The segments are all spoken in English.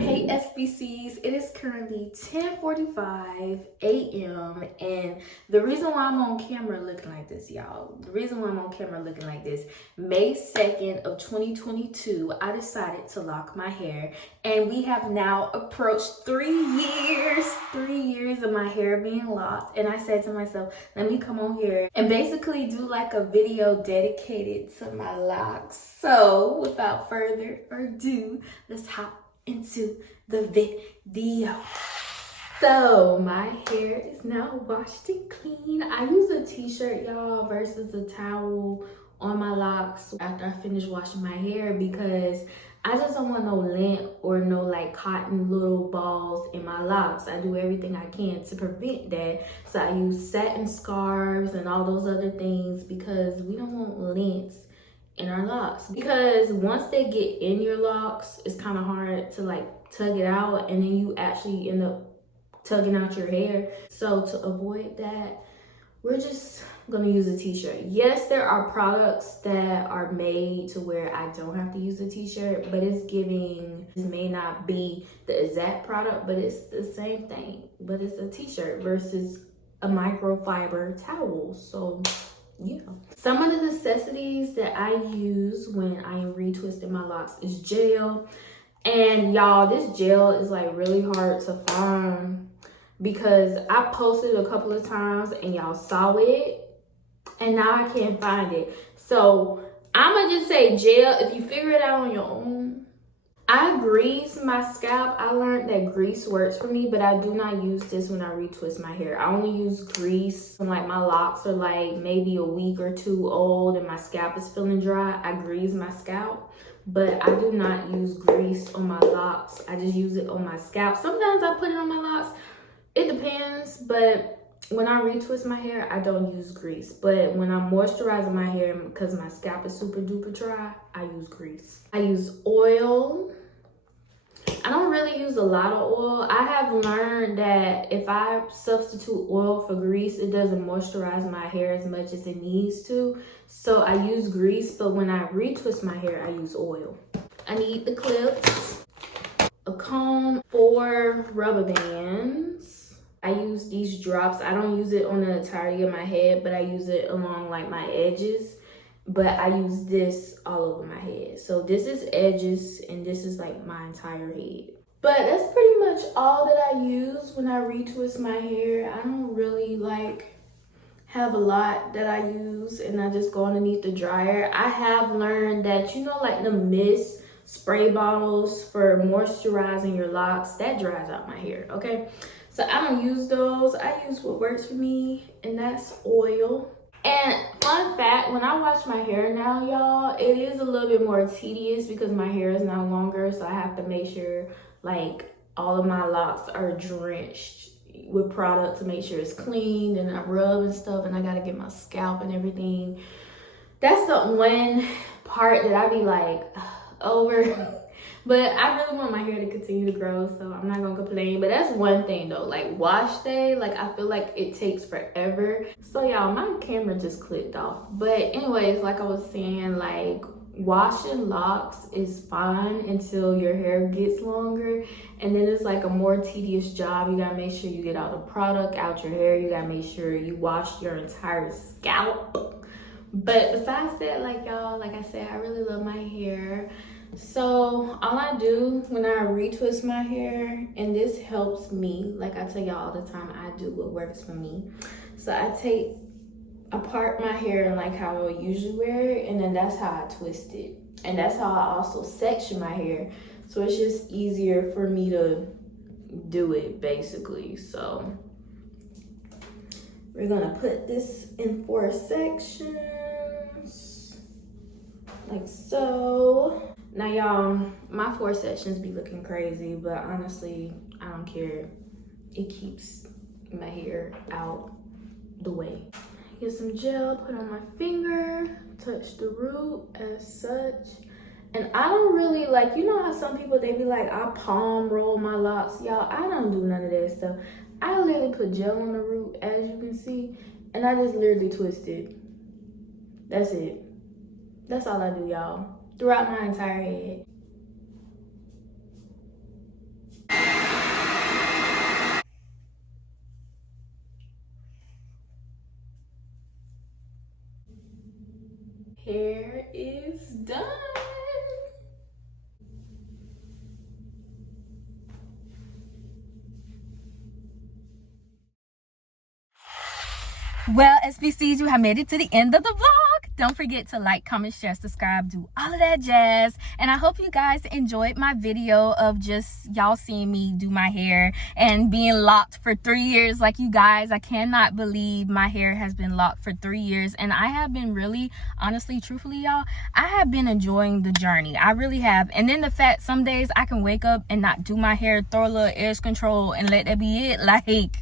Hey SBCs, it is currently 10:45 a.m. and the reason why I'm on camera looking like this, y'all, May 2nd of 2022, I decided to lock my hair, and we have now approached 3 years of my hair being locked. And I said to myself, let me come on here and basically do like a video dedicated to my locks. So without further ado, let's hop into the video. So my hair is now washed and clean. I use a t-shirt, y'all, versus a towel on my locks after I finish washing my hair because I just don't want no lint or no like cotton little balls in my locks. I do everything I can to prevent that. So I use satin scarves and all those other things because we don't want lints in our locks, because once they get in your locks, it's kind of hard to like tug it out, and then you actually end up tugging out your hair. So to avoid that, we're just gonna use a t-shirt. Yes, there are products that are made to where I don't have to use a t-shirt, but it's giving, this may not be the exact product, but it's the same thing, but it's a t-shirt versus a microfiber towel. So yeah, some of the necessities that I use when I am retwisting my locks is gel. And y'all, this gel is like really hard to find because I posted a couple of times and y'all saw it and now I can't find it. So I'ma just say gel, if you figure it out on your own. I grease my scalp. I learned that grease works for me, but I do not use this when I retwist my hair. I only use grease when like my locks are like maybe a week or two old and my scalp is feeling dry. I grease my scalp, but I do not use grease on my locks. I just use it on my scalp. Sometimes I put it on my locks. It depends, but when I retwist my hair, I don't use grease. But when I'm moisturizing my hair, because my scalp is super duper dry, I use grease. I use oil. I don't really use a lot of oil. I have learned that if I substitute oil for grease, it doesn't moisturize my hair as much as it needs to. So I use grease, but when I retwist my hair, I use oil. I need the clips, a comb, 4 rubber bands. I use these drops. I don't use it on the entirety of my head, but I use it along like my edges. But I use this all over my head. So this is edges and this is like my entire head. But that's pretty much all that I use when I retwist my hair. I don't really like have a lot that I use, and I just go underneath the dryer. I have learned that, you know, like the mist spray bottles for moisturizing your locks, that dries out my hair, okay? So I don't use those. I use what works for me, and that's oil. And fun fact, when I wash my hair now, y'all, it is a little bit more tedious because my hair is now longer. So I have to make sure like all of my locks are drenched with product to make sure it's clean, and I rub and stuff, and I gotta get my scalp and everything. That's the one part that I be like over. But I really want my hair to continue to grow, so I'm not gonna complain. But that's one thing though, like wash day, like I feel like it takes forever. So y'all, my camera just clicked off. But anyways, like I was saying, like washing locks is fine until your hair gets longer, and then it's like a more tedious job. You gotta make sure you get all the product out your hair. You gotta make sure you wash your entire scalp. But besides that, like y'all, like I said, I really love my hair. So all I do when I retwist my hair, and this helps me, like I tell y'all all the time, I do what works for me. So I take apart my hair like how I would usually wear it, and then that's how I twist it. And that's how I also section my hair. So it's just easier for me to do it basically. So we're gonna put this in 4 sections, like so. Now y'all, my 4 sections be looking crazy, but honestly, I don't care. It keeps my hair out the way. Get some gel, put on my finger, touch the root as such. And I don't really like, you know how some people, they be like, I palm roll my locks. Y'all, I don't do none of that stuff. I literally put gel on the root, as you can see, and I just literally twist it. That's it. That's all I do, y'all, throughout my entire head. Hair is done. Well, SBCs, you have made it to the end of the vlog. Don't forget to like, comment, share, subscribe, do all of that jazz. And I hope you guys enjoyed my video of just y'all seeing me do my hair and being locked for 3 years. Like, you guys, I cannot believe my hair has been locked for 3 years. And I have been really, honestly, truthfully, y'all, I have been enjoying the journey. I really have. And then the fact some days I can wake up and not do my hair, throw a little edge control and let that be it. Like,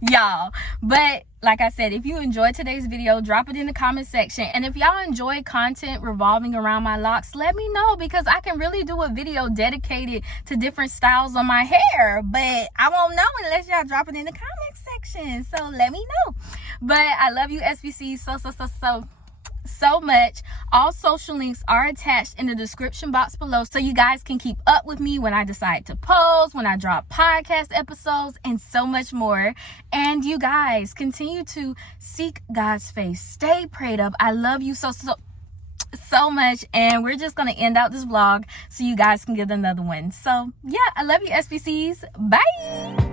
y'all. But like I said, if you enjoyed today's video, drop it in the comment section. And if y'all enjoy content revolving around my locks, let me know, because I can really do a video dedicated to different styles on my hair. But I won't know unless y'all drop it in the comment section. So let me know. But I love you, SBC, so much. All social links are attached in the description box below, so you guys can keep up with me when I decide to post, when I drop podcast episodes, and so much more. And you guys continue to seek God's face. Stay prayed up. I love you so much. And we're just gonna end out this vlog so you guys can get another one. So yeah, I love you, SBCs. Bye.